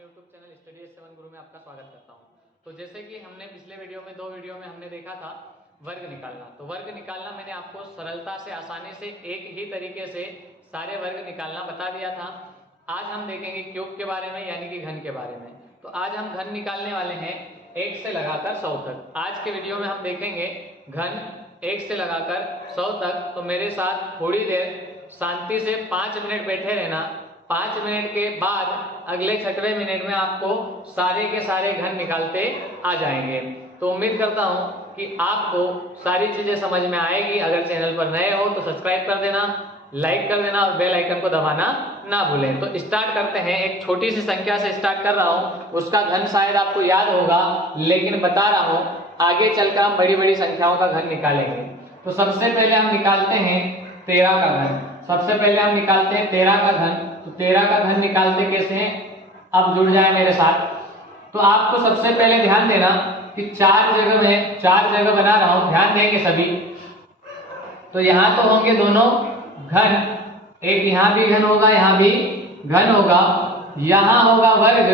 अपने YouTube channel study 7 गुरु में आपका स्वागत करता हूं। तो जैसे कि हमने पिछले दो वीडियो में हमने देखा था वर्ग निकालना। तो वर्ग निकालना मैंने आपको सरलता से आसानी से एक ही तरीके से सारे वर्ग निकालना बता दिया था। आज हम देखेंगे क्यूब के बारे में यानी कि घन के बारे में। तो आज हम घन निकालने वाले हैं 1 से लगाकर 100 तक। आज के वीडियो में हम देखेंगे घन 1 से लगाकर 100 तक। तो मेरे साथ थोड़ी देर शांति से 5 मिनट बैठे रहना। 5 मिनट के बाद अगले 6वें मिनट में आपको सारे के सारे घन निकालते आ जाएंगे। तो उम्मीद करता हूं कि आपको सारी चीजें समझ में आएगी। अगर चैनल पर नए हो तो सब्सक्राइब कर देना, लाइक कर देना और बेल आइकन को दबाना ना भूलें। तो स्टार्ट करते हैं। एक छोटी सी संख्या से स्टार्ट कर रहा हूं, उसका घन शायद आपको याद होगा, लेकिन बता रहा हूं आगे चलकर हम बड़ी बड़ी संख्याओं का घन निकालेंगे। तो सबसे पहले हम निकालते हैं 13 का घन। सबसे पहले हम निकालते हैं 13 का घन। तो 13 का घन निकालते कैसे हैं, अब जुड़ जाए मेरे साथ। तो आपको सबसे पहले ध्यान देना कि 4 जगह बना रहा हूं, ध्यान देंगे सभी। तो यहां तो होंगे दोनों घन, एक यहां भी घन होगा, यहां भी घन होगा, यहां होगा वर्ग,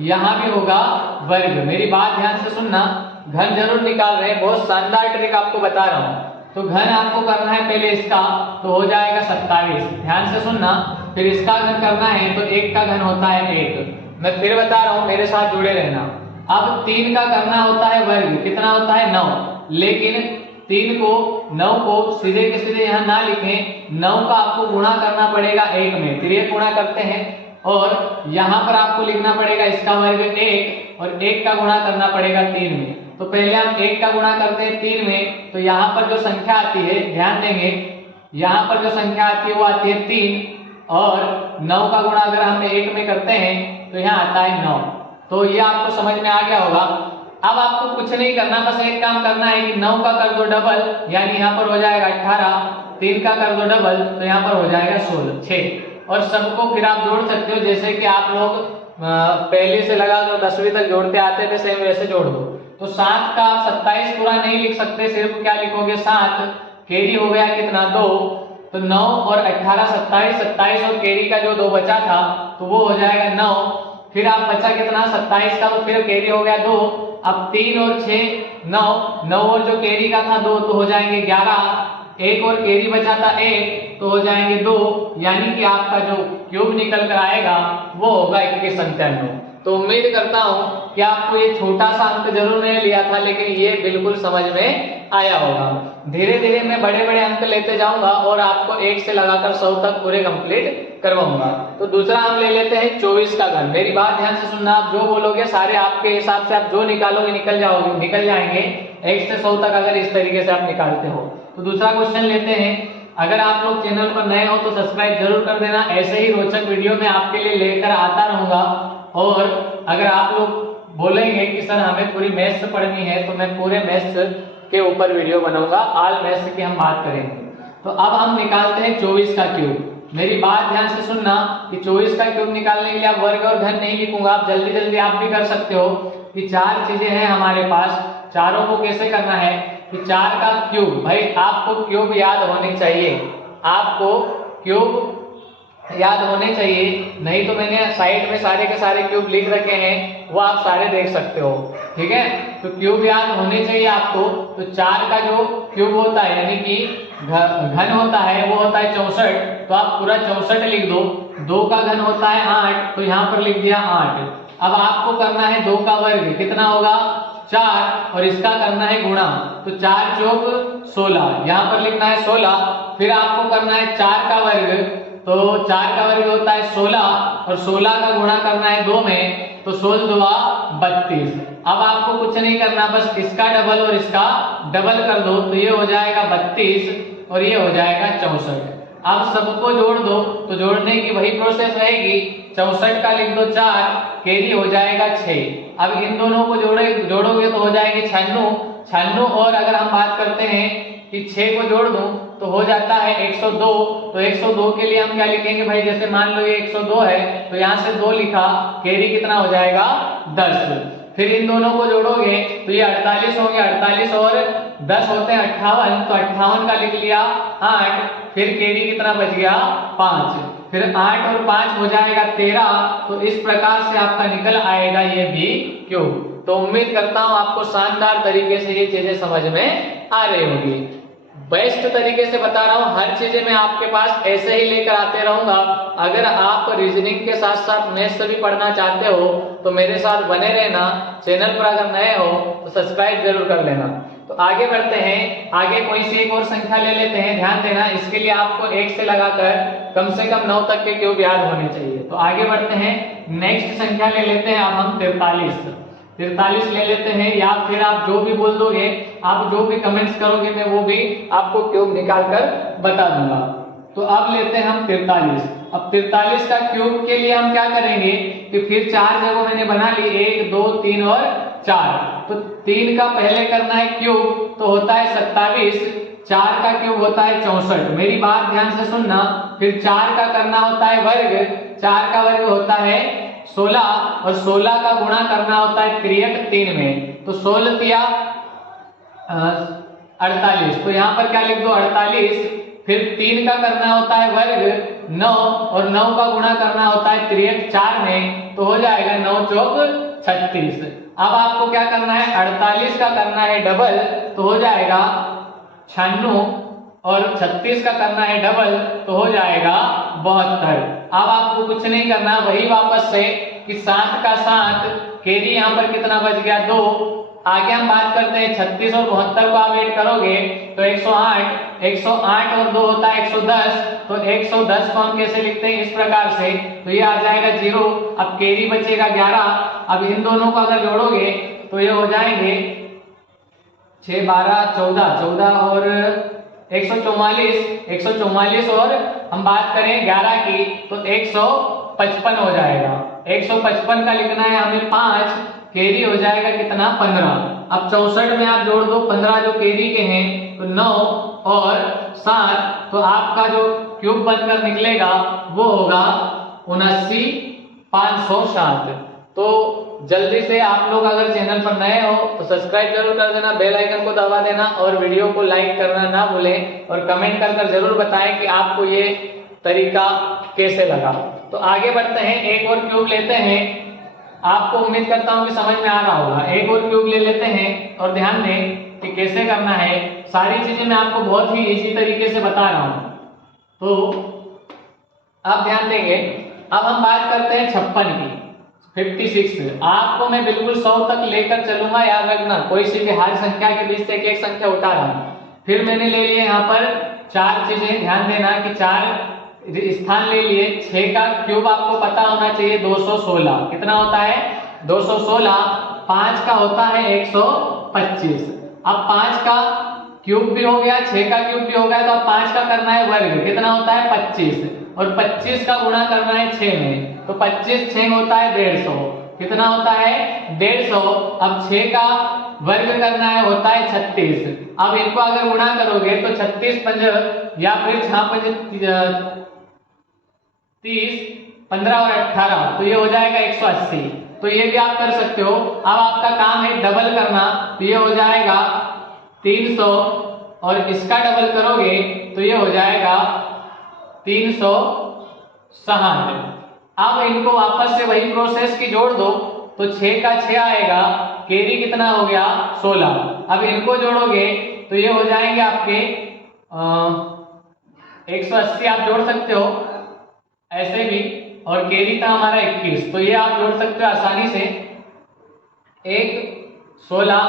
यहां भी होगा वर्ग। मेरी बात ध्यान से सुनना, घन जरूर निकाल रहे हैं, बहुत शानदार ट्रिक आपको बता रहा हूं। तो घन आपको करना है पहले इसका, तो हो जाएगा 27। ध्यान से सुनना। फिर इसका घन करना है तो 1 का घन होता है 1। मैं फिर बता रहा हूं, मेरे साथ जुड़े रहना। अब 3 का करना होता है वर्ग, कितना होता है 9। लेकिन 9 को सीधे के सीधे यहाँ ना लिखें, 9 का आपको गुणा करना पड़ेगा 1 में। फिर ये गुणा करते हैं और यहाँ पर आपको लिखना पड़ेगा इसका वर्ग 1 और 1 का गुणा करना पड़ेगा 3 में। तो पहले हम 1 का गुणा करते हैं 3 में। तो यहाँ पर जो संख्या आती है, ध्यान देंगे, यहाँ पर जो संख्या आती है वो आती है 3 और 9 का गुणा अगर हम 1 में करते हैं तो यहाँ आता है 9। तो ये आपको समझ में आ गया होगा। अब आपको कुछ नहीं करना, बस एक काम करना है कि 9 का कर दो डबल, यानी यहाँ पर हो जाएगा 18। 3 का कर दो डबल तो यहाँ पर हो जाएगा 16, 6। और सबको फिर आप जोड़ सकते हो, जैसे कि आप लोग पहले से लगा दो 10वीं तक जोड़ते आते थे, सेम वैसे जोड़ दो। तो 7 का आप 27 पूरा नहीं लिख सकते, सिर्फ क्या लिखोगे 7। कैरी हो गया कितना 2। तो 9 और 18 27, 27 और कैरी का जो 2 बचा था तो वो हो जाएगा 9। फिर आप बचा कितना 27 का, तो फिर कैरी हो गया 2। अब 3 और 6 9, 9 और जो कैरी का था 2 तो हो जाएंगे 11। 1 और कैरी बचा था 1 तो हो जाएंगे 2, यानी कि आपका जो क्यूब निकल कर आएगा वो होगा 2197। तो उम्मीद करता हूं कि आपको ये छोटा सा अंक जरूर नहीं लिया था, लेकिन ये बिल्कुल समझ में आया होगा। धीरे धीरे मैं बड़े बड़े अंक लेते जाऊंगा और आपको 1 से लगाकर 100 तक पूरे कंप्लीट करवाऊंगा। तो दूसरा हम ले लेते हैं 24 का घन। मेरी बात ध्यान से सुनना, आप जो बोलोगे सारे आपके हिसाब से आप जो निकालोगे निकल जाएंगे 1 से 100 तक, अगर इस तरीके से आप निकालते हो। तो दूसरा क्वेश्चन लेते हैं। अगर आप लोग चैनल पर नए हो तो सब्सक्राइब जरूर कर देना, ऐसे ही रोचक वीडियो मैं आपके लिए लेकर आता रहूंगा। और अगर आप लोग बोलेंगे कि सर हमें पूरी मैथ्स पढ़नी है, तो मैं पूरे मैथ्स के ऊपर वीडियो बनाऊंगा, ऑल मैथ्स की हम बात करेंगे। तो अब हम निकालते हैं 24 का क्यूब। मेरी बात ध्यान से सुनना कि 24 का क्यूब निकालने के लिए आप वर्ग और घन नहीं लिखूंगा, आप जल्दी जल्दी आप भी कर सकते हो। कि 4 चीजें हैं हमारे पास, चारों को कैसे करना है कि 4 का क्यूब, भाई आपको क्यूब याद होने चाहिए, आपको क्यूब याद होने चाहिए, नहीं तो मैंने साइड में सारे के सारे क्यूब लिख रखे हैं, वो आप सारे देख सकते हो, ठीक है। तो क्यूब याद होने चाहिए आपको। तो 4 का जो क्यूब होता है यानी कि घन होता है वो होता है 64, तो आप पूरा 64 लिख दो। 2 का घन होता है 8, तो यहाँ पर लिख दिया 8। अब आपको करना है 2 का वर्ग, कितना होगा 4, और इसका करना है गुणा, तो 4 चौक 16, यहाँ पर लिखना है 16। फिर आपको करना है 4 का वर्ग, तो 4 का वर्ग होता है 16 और 16 का गुणा करना है 2 में, तो 16 दूना 32। अब आपको कुछ नहीं करना, बस इसका डबल और इसका डबल कर दो, तो ये हो जाएगा 32 और ये हो जाएगा 64। अब सबको जोड़ दो, तो जोड़ने की वही प्रोसेस रहेगी। 64 का लिख दो 4, कैरी हो जाएगा 6। अब इन दोनों को जोड़ोगे तो हो जाएंगे 96। और अगर हम बात करते हैं कि 6 को जोड़ दूं तो हो जाता है 102। तो 102 के लिए हम क्या लिखेंगे भाई, जैसे मान लो ये 102 है तो यहाँ से 2 लिखा, कैरी कितना हो जाएगा 10। फिर इन दोनों को जोड़ोगे तो ये 48 होंगे, 48 और 10 होते हैं 58, तो 58 का लिख लिया 8। फिर कैरी कितना बच गया 5। फिर 8 और 5 हो जाएगा 13। तो इस प्रकार से आपका निकल आएगा ये भी क्यूब। तो उम्मीद करता हूं आपको शानदार तरीके से ये चीजें समझ में आ रही होगी। बेस्ट तरीके से बता रहा हूं, हर चीजें मैं आपके पास ऐसे ही लेकर आते रहूंगा। अगर आप रीजनिंग के साथ साथ मैथ्स भी पढ़ना चाहते हो तो मेरे साथ बने रहना। चैनल पर अगर नए हो तो सब्सक्राइब जरूर कर लेना। तो आगे बढ़ते हैं, आगे कोई सी एक और संख्या ले लेते हैं। ध्यान देना, इसके लिए आपको 1 से लगाकर कम से कम 9 तक के क्यूब याद होने चाहिए। तो आगे बढ़ते हैं, नेक्स्ट संख्या ले लेते हैं अब हम 43 ले लेते हैं, या फिर आप जो भी बोल दोगे, आप जो भी कमेंट्स करोगे मैं वो भी आपको क्यूब निकाल कर बता दूंगा। तो अब लेते हैं हम 43। अब 43 का क्यूब के लिए हम क्या करेंगे कि फिर 4 जगह मैंने बना ली, 1 2 3 और 4। तो 3 का पहले करना है क्यूब, तो होता है 27। 4 का क्यूब होता है 64। मेरी बात ध्यान से सुनना। फिर 4 का करना होता है वर्ग, 4 का वर्ग होता है 16 और 16 का गुणा करना होता है 3 में। तो 16 तिया 48। तो यहाँ पर क्या लिख दो 48। फिर 3 का करना होता है वर्ग 9 और 9 का गुणा करना होता है 4 में। तो हो जाएगा 9 चौक 36। अब आपको क्या करना है, 48 का करना है डबल, तो हो जाएगा 96 और 36 का करना है डबल, तो हो जाएगा 72। अब आपको कुछ नहीं करना, वही वापस से कि 7 का 7 कैरी यहाँ पर कितना बच गया 2। आगे हम बात करते हैं 36 और 72 को आप ऐड करोगे तो 108 और 2 होता है 110। तो 110 को हम कैसे लिखते हैं, इस प्रकार से। तो ये आ जाएगा 0। अब कैरी बचेगा 11। अब इन दोनों को अगर जोड़ोगे तो ये हो जाएंगे 6 12 14 और 144 और हम बात करें 11 की तो 155 हो जाएगा। 155 का लिखना है हमें 5, कैरी हो जाएगा कितना 15। अब 64 में आप जोड़ दो 15 जो कैरी के हैं, तो 9 और 7, तो आपका जो क्यूब बनकर निकलेगा वो होगा 79507। तो जल्दी से आप लोग अगर चैनल पर नए हो तो सब्सक्राइब जरूर कर देना, बेल आइकन को दबा देना और वीडियो को लाइक करना ना भूलें और कमेंट कर जरूर बताएं कि आपको ये तरीका कैसे लगा। तो आगे बढ़ते हैं, एक और क्यूब लेते हैं। आपको उम्मीद करता हूं कि समझ में आ रहा होगा। एक और क्यूब ले लेते हैं और ध्यान दें कि कैसे करना है। सारी चीजें मैं आपको बहुत ही इजी तरीके से बता रहा हूं, तो आप ध्यान देंगे। अब हम बात करते हैं 56 की, 56। आपको मैं बिल्कुल 100 तक लेकर चलूंगा, याद रखना। कोई सी भी हर संख्या के बीच से एक संख्या उठा रहा हूं। फिर मैंने ले लिए यहाँ पर 4 चीजें, ध्यान देना कि 4 स्थान ले लिए। 6 का क्यूब आपको पता होना चाहिए 216। कितना होता है 216। 5 का होता है 125। अब 5 का क्यूब भी हो गया, 6 का क्यूब भी हो गया, तो अब 5 का करना है वर्ग। कितना होता है 25 और 25 का गुणा करना है 6 में। तो 25 6 होता है 150। कितना होता है 150। अब 6 का वर्ग करना है होता है 36। अब इनको अगर गुणा करोगे तो 36 5 या फिर 6 30 15 और 18, तो ये हो जाएगा 180। तो ये भी आप कर सकते हो। अब आपका काम है डबल करना, तो ये हो जाएगा 300 और इसका डबल करोगे तो ये हो जाएगा 360। अब इनको वापस से वही प्रोसेस की जोड़ दो, तो 6 का 6 आएगा, कैरी कितना हो गया 16। अब इनको जोड़ोगे तो ये हो जाएंगे आपके 180 आप जोड़ सकते हो ऐसे भी, और कैरी था हमारा 21। तो ये आप जोड़ सकते हो आसानी से। 1 16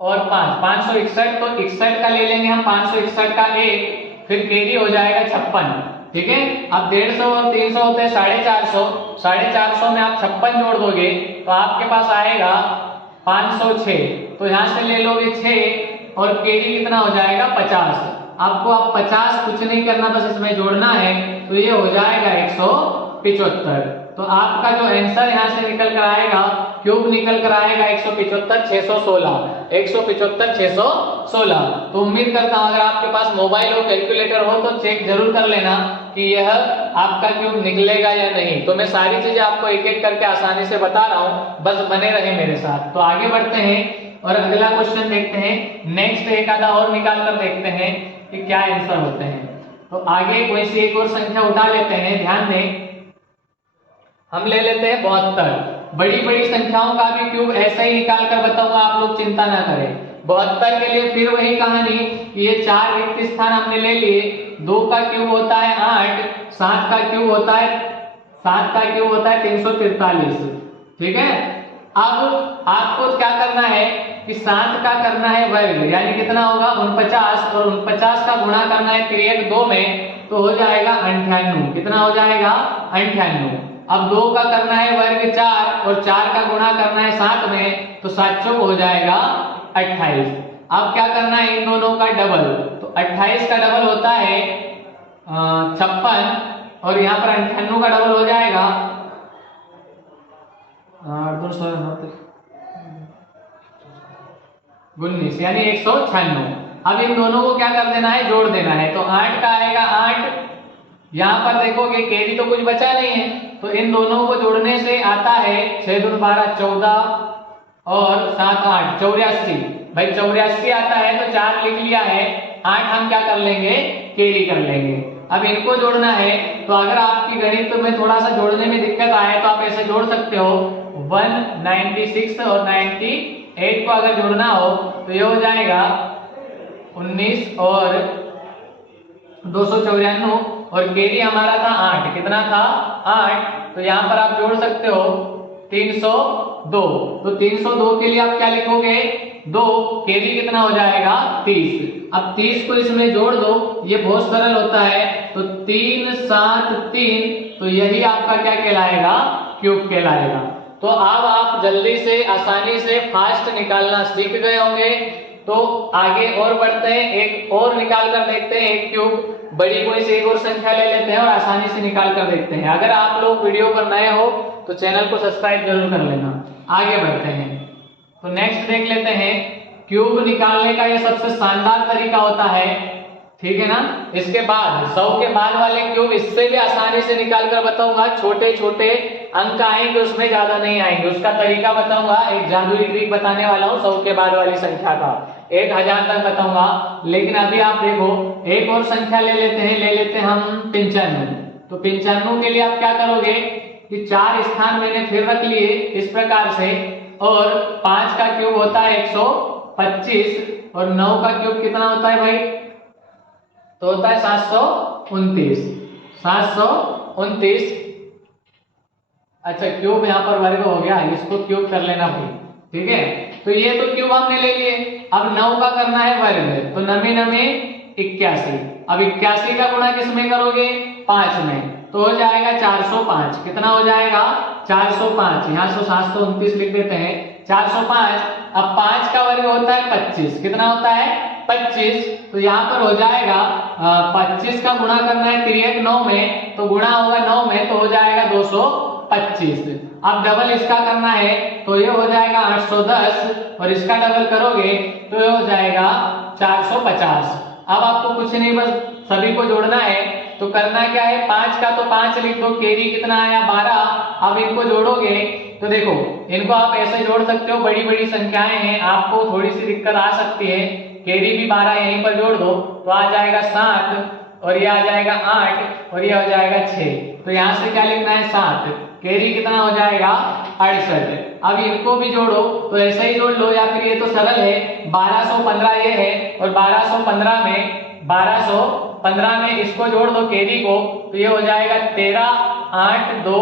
और 5 561, तो 61 का ले लेंगे हम, 561 का 1, फिर कैरी हो जाएगा 56। ठीक है। अब 150 और 300 होते हैं 450। 450 में आप 56 जोड़ दोगे तो आपके पास आएगा 506। तो यहां से ले लोगे 6 और कैरी कितना हो जाएगा 50। आपको अब 50 कुछ नहीं करना, बस इसमें जोड़ना है, तो ये हो जाएगा 175। तो आपका जो आंसर यहाँ से निकल कर आएगा, क्यूब निकल कर आएगा 175 616। 175 616। तो उम्मीद करता हूँ अगर आपके पास मोबाइल हो, कैलकुलेटर हो, तो चेक जरूर कर लेना कि यह आपका क्यूब निकलेगा या नहीं। तो मैं सारी चीजें आपको एक एक करके आसानी से बता रहा हूँ, बस बने रहे मेरे साथ। तो आगे बढ़ते हैं और अगला क्वेश्चन देखते हैं। नेक्स्ट एक आधा और निकाल कर देखते हैं कि क्या आंसर होते हैं। तो आगे कोई सी एक और संख्या उठा लेते हैं। ध्यान दें, हम ले लेते हैं 72। बड़ी बड़ी संख्याओं का भी क्यूब ऐसा ही निकाल कर बताऊंगा, आप लोग चिंता ना करें। 72 के लिए फिर वही कहानी कि ये 4 रिक्त स्थान हमने ले लिए। 2 का क्यूब होता है 8, 7 का क्यूब होता है 343। ठीक है, अब आपको क्या करना है कि 7 का करना है वर्ग, यानी कितना होगा 49, और 49 का गुणा करना है 63 2 में, तो हो जाएगा 98। कितना हो जाएगा 98। अब 2 का करना है वर्ग 4, और 4 का गुणा करना है 7 में, तो 7 चौक हो जाएगा 28। अब क्या करना है इन दोनों का डबल, तो 28 का डबल होता है 56, और यहाँ पर 98 का डबल हो जाएगा 19, यानी 196। अब इन दोनों को क्या कर देना है, जोड़ देना है। तो 8 का आएगा 8, यहाँ पर देखोगे कैरी तो कुछ बचा नहीं है, तो इन दोनों को जोड़ने से आता है 6 दूनी 12 14 और 7 8 84। भाई 84 आता है तो 4 लिख लिया है, 8 हम क्या कर लेंगे, कैरी कर लेंगे। अब इनको जोड़ना है, तो अगर आपकी गणित में थोड़ा सा जोड़ने में दिक्कत आए तो आप ऐसे जोड़ सकते हो। 196 और 98 को अगर जोड़ना हो तो ये हो जाएगा 19 और 294, और कैरी हमारा था 8। कितना था 8, तो यहाँ पर आप जोड़ सकते हो 302। तो 302 के लिए आप क्या लिखोगे 2, कैरी कितना हो जाएगा 30। अब 30 को इसमें जोड़ दो, ये बहुत सरल होता है। तो 3 7 3, तो यही आपका क्या कहलाएगा, क्यूब कहलाएगा। तो अब आप जल्दी से आसानी से फास्ट निकालना सीख गए होंगे। तो आगे और बढ़ते हैं, एक और निकाल कर देखते हैं। एक क्यूब बड़ी कोई से एक और संख्या ले लेते हैं और आसानी से निकाल कर देखते हैं। अगर आप लोग वीडियो पर नए हो तो चैनल को सब्सक्राइब जरूर कर लेना। आगे बढ़ते हैं, तो नेक्स्ट देख लेते हैं। क्यूब निकालने का यह सबसे शानदार तरीका होता है, ठीक है ना। इसके बाद 100 के बाद वाले क्यूब इससे भी आसानी से निकाल कर बताऊंगा। छोटे छोटे अंक आएंगे, उसमें ज्यादा नहीं आएंगे, उसका तरीका बताऊंगा। एक जादुई ट्रिक बताने वाला हूं 100 के बाद वाली संख्या का, 1000 तक बताऊंगा। लेकिन अभी आप देखो एक और संख्या ले लेते हैं हम 95। तो 95 के लिए आप क्या करोगे कि 4 स्थान मैंने फिर रख लिए इस प्रकार से, और 5 का क्यूब होता है 125, और 9 का क्यूब कितना होता है भाई, तो होता है 729। अच्छा क्यूब यहाँ पर वर्ग हो गया, इसको क्यूब कर लेना भाई, ठीक है। तो ये तो क्यूब हमने ले लिए। अब 9 का करना है वर्ग, तो 9 9 81। अब 81 का गुणा किस में करोगे, 5 में, तो हो जाएगा 405। कितना हो जाएगा 405, यहाँ से 729 लिख देते हैं 405। अब 5 का वर्ग होता है 25। कितना होता है 25, तो यहाँ पर हो जाएगा 25 का गुणा करना है 63 9 में, तो गुणा होगा 9 में, तो हो जाएगा 225। अब डबल इसका करना है, तो ये हो जाएगा 810, और इसका डबल करोगे तो ये हो जाएगा 450। अब आपको कुछ नहीं, बस सभी को जोड़ना है। तो करना क्या है, 5 का तो 5 लिख दो, कैरी कितना आया 12। अब इनको जोड़ोगे तो देखो इनको आप ऐसे जोड़ सकते हो, बड़ी बड़ी संख्याएं हैं, आपको थोड़ी सी दिक्कत आ सकती है। कैरी भी 12 यहीं पर जोड़ दो, तो आ जाएगा 7, और ये आ जाएगा 8, और ये हो जाएगा 6। तो यहाँ से क्या लिखना है 7, कैरी कितना हो जाएगा 68। अब इनको भी जोड़ो, तो ऐसे ही जोड़ लो, या फिर ये तो सरल है 1215 ये है, और 1215 में इसको जोड़ दो कैरी को, तो ये हो जाएगा 13 8 2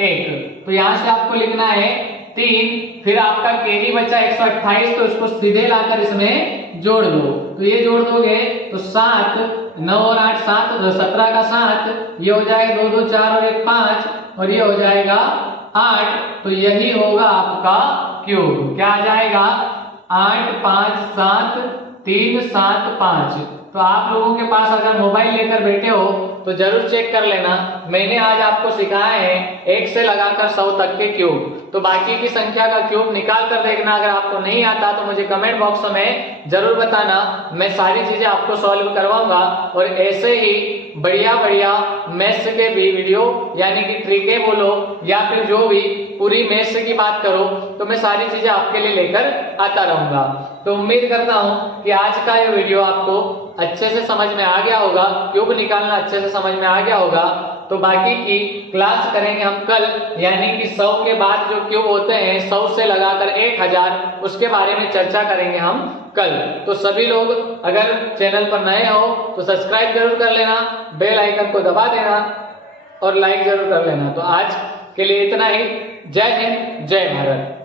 1। तो यहाँ से आपको लिखना है 3, फिर आपका कैरी बचा 128, तो इसको सीधे लाकर इसमें जोड़ दो। तो ये जोड़ दोगे तो 7 9 और 8 7, 17 का 7, ये हो जाएगा 2 2 4 और 1 5, और ये हो जाएगा 8। तो यही होगा आपका क्यूब। क्या आ जाएगा 8 5 7 3 7 5। तो आप लोगों के पास अगर मोबाइल लेकर बैठे हो तो जरूर चेक कर लेना। मैंने आज आपको सिखाया है 1 से लगाकर 100 तक के क्यूब। तो बाकी की संख्या का क्यूब निकाल कर देखना। अगर आपको नहीं आता तो मुझे कमेंट बॉक्स में जरूर बताना, मैं सारी चीजें आपको सॉल्व करवाऊंगा। और ऐसे ही बढ़िया बढ़िया मैथ्स के भी वीडियो, यानी कि ट्रिकें बोलो या फिर जो भी पूरी मैथ्स की बात करो, तो मैं सारी चीजें आपके लिए लेकर आता रहूंगा। तो उम्मीद करता हूं कि आज का ये वीडियो आपको अच्छे से समझ में आ गया होगा, क्यूब निकालना अच्छे से समझ में आ गया होगा, तो बाकी की क्लास करेंगे हम कल, यानी कि 100 के बाद जो क्यूब होते हैं 100 से लगाकर 1000, उसके बारे में चर्चा करेंगे हम कल। तो सभी लोग अगर चैनल पर नए हो तो सब्सक्राइब जरूर कर लेना, बेल आइकन को दबा देना और लाइक जरूर कर लेना। तो आज के लिए इतना ही। जय हिंद, जय भारत।